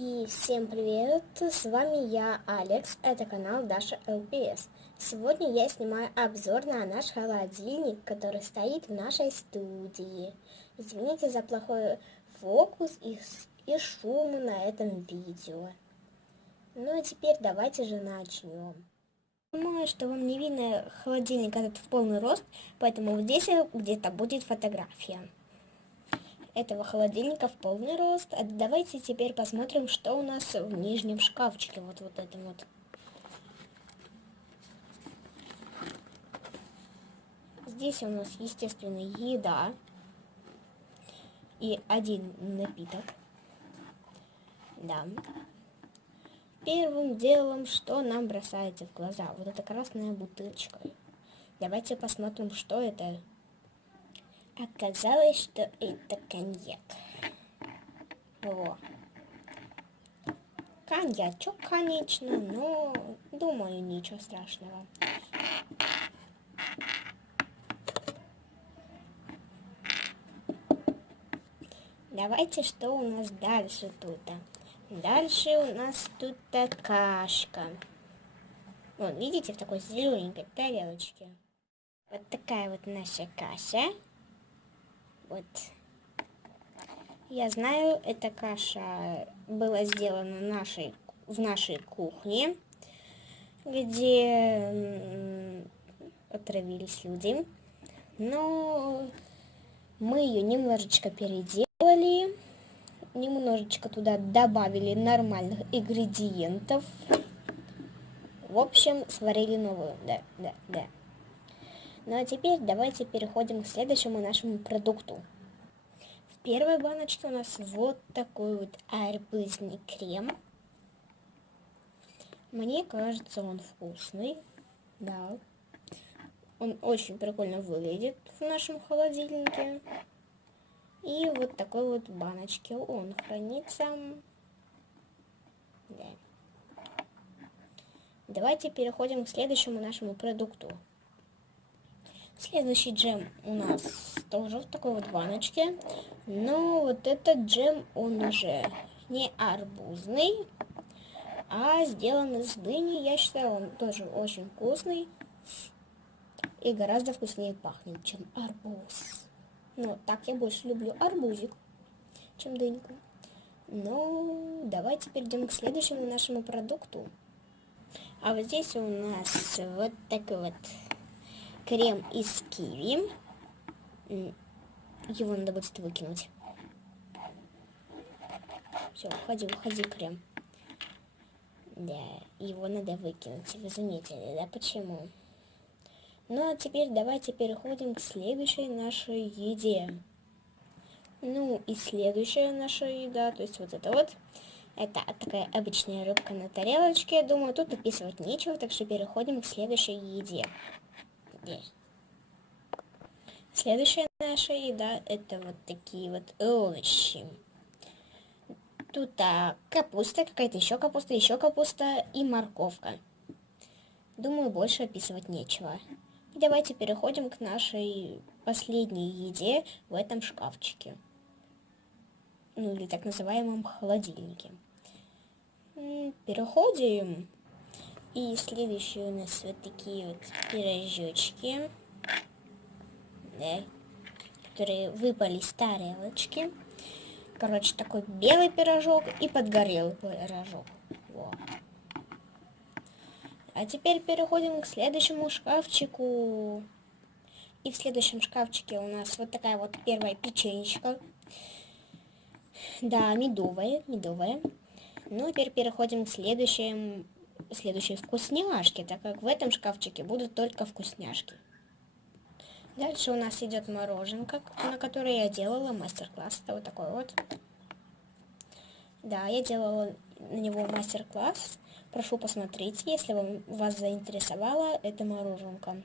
И всем привет, с вами я, Алекс, это канал Даша ЛПС. Сегодня я снимаю обзор на наш холодильник, который стоит в нашей студии. Извините за плохой фокус и шум на этом видео. Ну а теперь давайте же начнем. Думаю, что вам не видно холодильник этот в полный рост, поэтому вот здесь где-то будет фотография этого холодильника в полный рост. А давайте теперь посмотрим, что у нас в нижнем шкафчике. Вот этом вот. Здесь у нас, естественно, еда и один напиток. Да. Первым делом, что нам бросается в глаза, вот эта красная бутылочка. Давайте посмотрим, что это. Оказалось, что это коньяк. Во. Коньячок, конечно, но, думаю, ничего страшного. Давайте, что у нас дальше тут? Дальше у нас тут кашка. Вот, видите, в такой зелененькой тарелочке. Вот такая вот наша каша. Вот. Я знаю, эта каша была сделана в нашей кухне, где отравились люди. Но мы ее немножечко переделали, немножечко туда добавили нормальных ингредиентов. В общем, сварили новую, да. Ну а теперь давайте переходим к следующему нашему продукту. В первой баночке у нас вот такой вот арбузный крем. Мне кажется, он вкусный, да. Он очень прикольно выглядит в нашем холодильнике. И вот такой вот баночке он хранится. Да. Давайте переходим к следующему нашему продукту. Следующий джем у нас тоже в такой вот баночке. Но вот этот джем, он уже не арбузный, а сделан из дыни. Я считаю, он тоже очень вкусный. И гораздо вкуснее пахнет, чем арбуз. Но так я больше люблю арбузик, чем дыньку. Но давайте перейдем к следующему нашему продукту. А вот здесь у нас вот такой вот крем из киви. Его надо будет выкинуть. Все, уходи, крем. Да, его надо выкинуть. Вы заметили, да, почему? Ну, а теперь давайте переходим к следующей нашей еде. Ну, и следующая наша еда, то есть вот это вот. Это такая обычная рыбка на тарелочке. Я думаю, тут описывать нечего, так что переходим к следующей еде. Следующая наша еда — это вот такие вот овощи. Тут капуста, какая-то еще капуста и морковка. Думаю, больше описывать нечего. И давайте переходим к нашей последней еде в этом шкафчике. Ну, или так называемом холодильнике. Переходим. И следующие у нас вот такие вот пирожочки, да, которые выпали с тарелочки. Короче, такой белый пирожок и подгорелый пирожок. Во. А теперь переходим к следующему шкафчику. И в следующем шкафчике у нас вот такая вот первая печенечка. Да, медовая. Ну, теперь переходим к следующей вкусняшке, так как в этом шкафчике будут только вкусняшки. Дальше у нас идет мороженка, на которой я делала мастер-класс. Это вот такой вот. Да, я делала на него мастер-класс. Прошу посмотреть, если вас заинтересовала эта мороженка.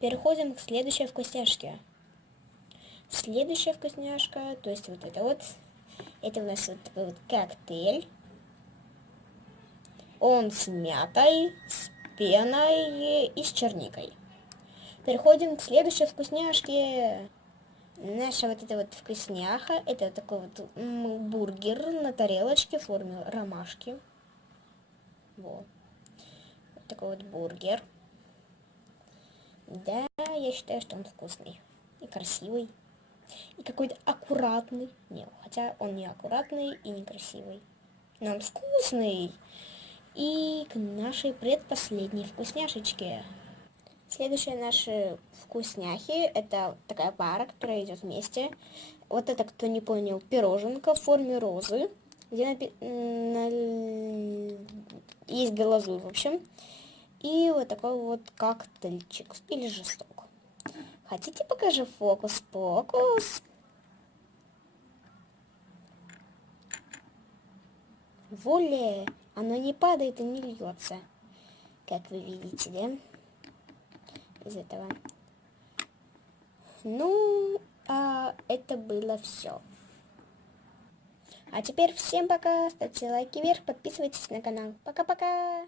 Переходим к следующей вкусняшке. Следующая вкусняшка, то есть вот это вот. Это у нас вот такой вот коктейль. Он с мятой, с пеной и с черникой. Переходим к следующей вкусняшке. Наша вот эта вот вкусняха, это такой вот бургер на тарелочке в форме ромашки. Вот. Вот такой вот бургер. Да, я считаю, что он вкусный и красивый. И какой-то аккуратный. Не, хотя он не аккуратный и не красивый. Но он вкусный. И к нашей предпоследней вкусняшечке. Следующие наши вкусняхи, это такая пара, которая идет вместе. Вот это, кто не понял, пироженка в форме розы, где есть глазурь, в общем. И вот такой вот коктейльчик, или же сок. Хотите, покажу фокус-покус? Воле, оно не падает и не льется, как вы видите, да? Из этого. Ну, это было все. А теперь всем пока, ставьте лайки вверх, подписывайтесь на канал. Пока-пока!